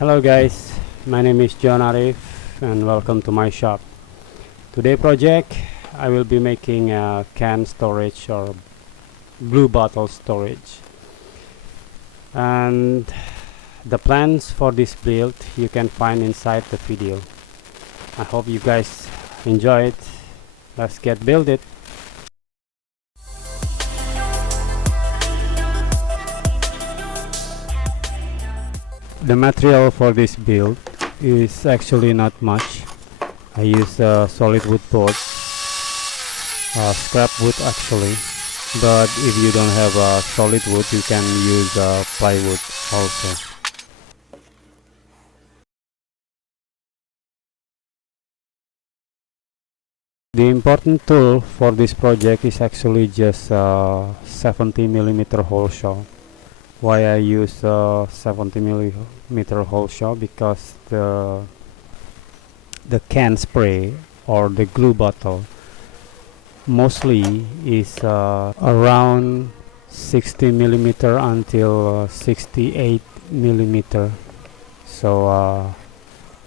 Hello guys, my name is Jhon Arief and welcome to my shop. Today project I will be making a can storage or blue bottle storage, and the plans for this build you can find inside the video. I hope you guys enjoy it. Let's get build it. The material for this build is actually not much. I use solid wood board, scrap wood actually, but if you don't have solid wood you can use plywood also. The important tool for this project is actually just 70mm hole saw. Why I use 70mm hole saw? Because the can spray or the glue bottle mostly is around 60mm until 68mm, so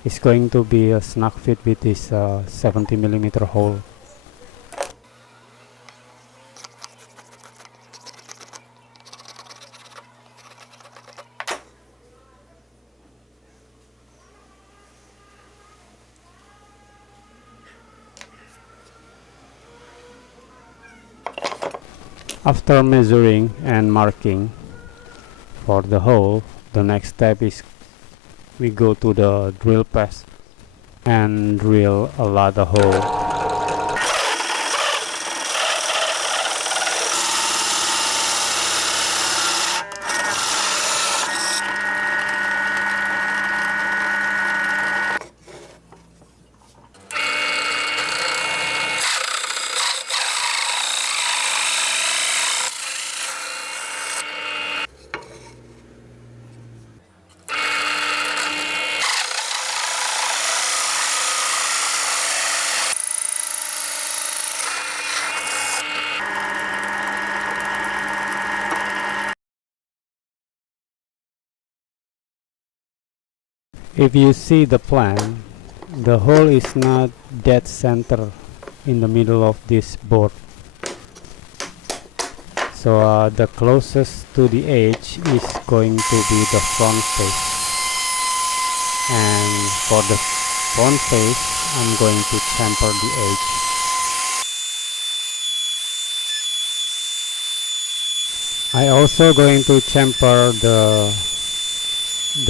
it's going to be a snug fit with this 70mm hole. After measuring and marking for the hole, the next step is we go to the drill press and drill a lot of hole. If you see the plan, the hole is not dead center in the middle of this board. So the closest to the edge is going to be the front face. And for the front face, I'm going to temper the edge. I also going to temper the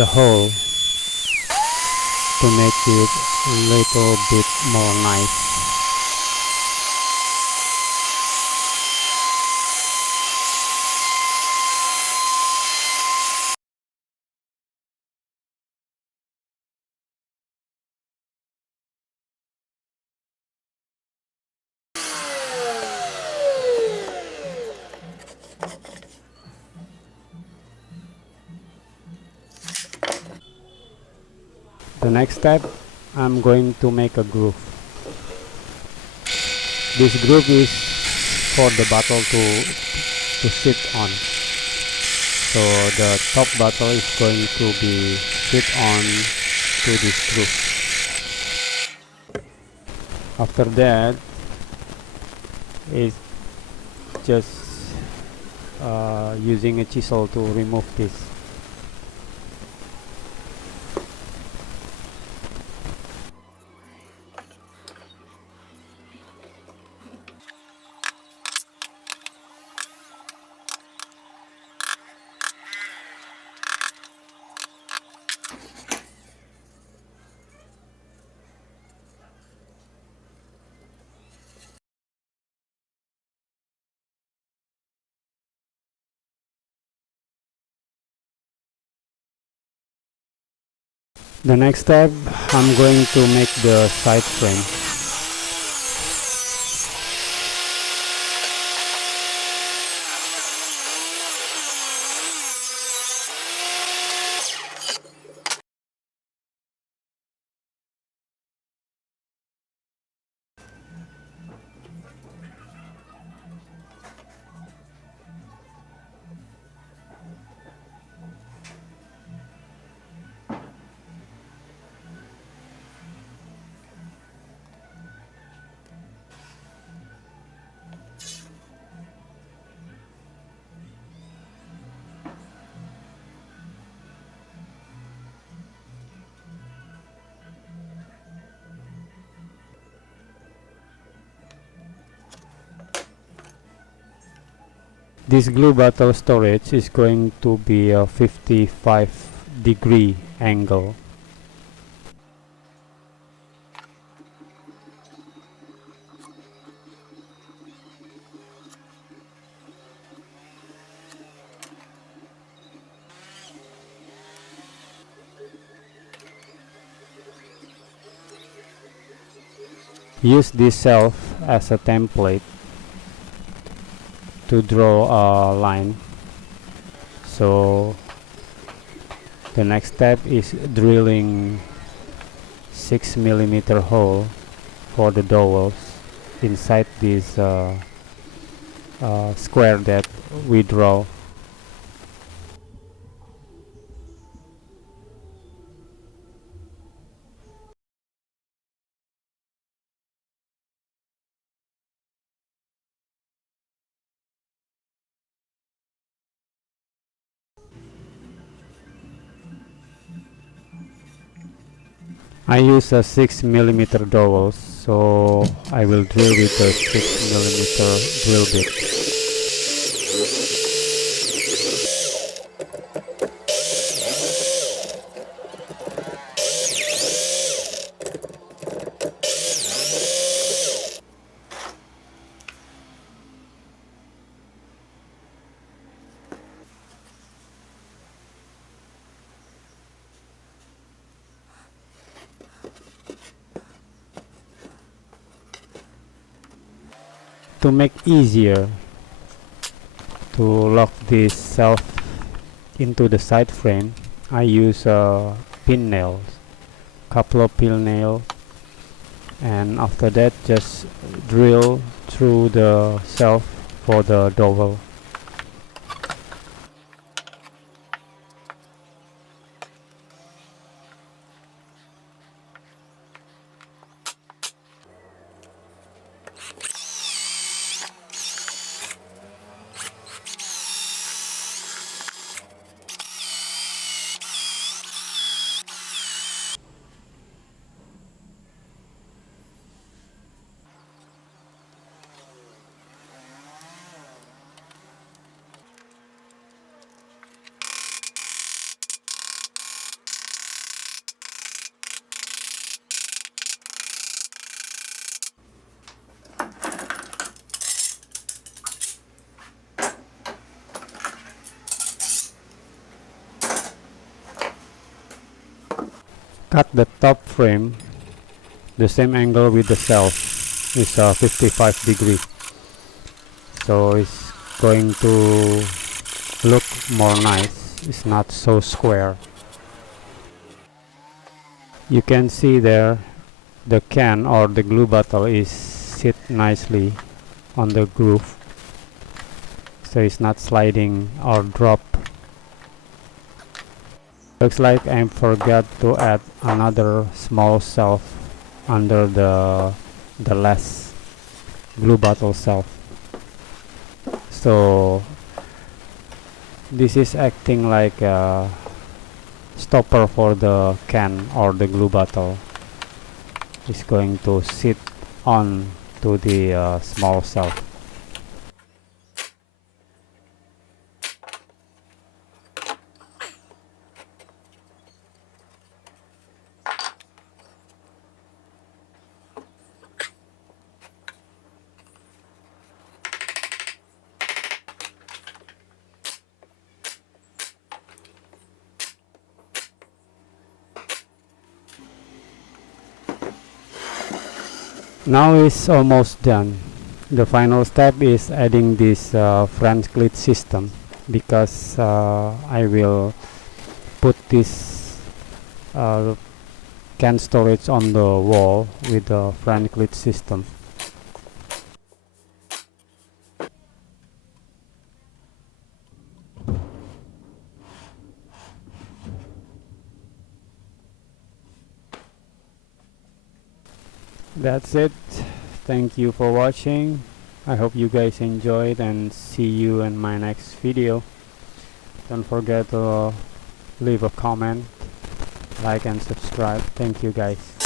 hole to make it a little bit more nice. The next step, I'm going to make a groove. This groove is for the bottle to sit on. So the top bottle is going to be sit on to this groove. After that, it's just using a chisel to remove this. The next step, I'm going to make the side frame. This glue bottle storage is going to be a 55-degree angle. Use this shelf as a template to draw a line. So the next step is drilling 6mm hole for the dowels inside this square that we draw. I use a 6mm dowels, so I will drill with a 6mm drill bit. To make easier to lock this shelf into the side frame, I use pin nails, couple of pin nails, and after that just drill through the shelf for the dowel. Cut the top frame the same angle with the shelf is 55 degree, so it's going to look more nice. It's not so square. You can see there the can or the glue bottle is sit nicely on the groove, so it's not sliding or drop. Looks like I forgot to add another small shelf under the last glue bottle shelf. So this is acting like a stopper for the can or the glue bottle. It's going to sit on to the small shelf. Now it's almost done. The final step is adding this French clit system, because I will put this can storage on the wall with the French clit system. That's it. Thank you for watching. I hope you guys enjoyed, and see you in my next video. Don't forget to leave a comment, like and subscribe. Thank you guys.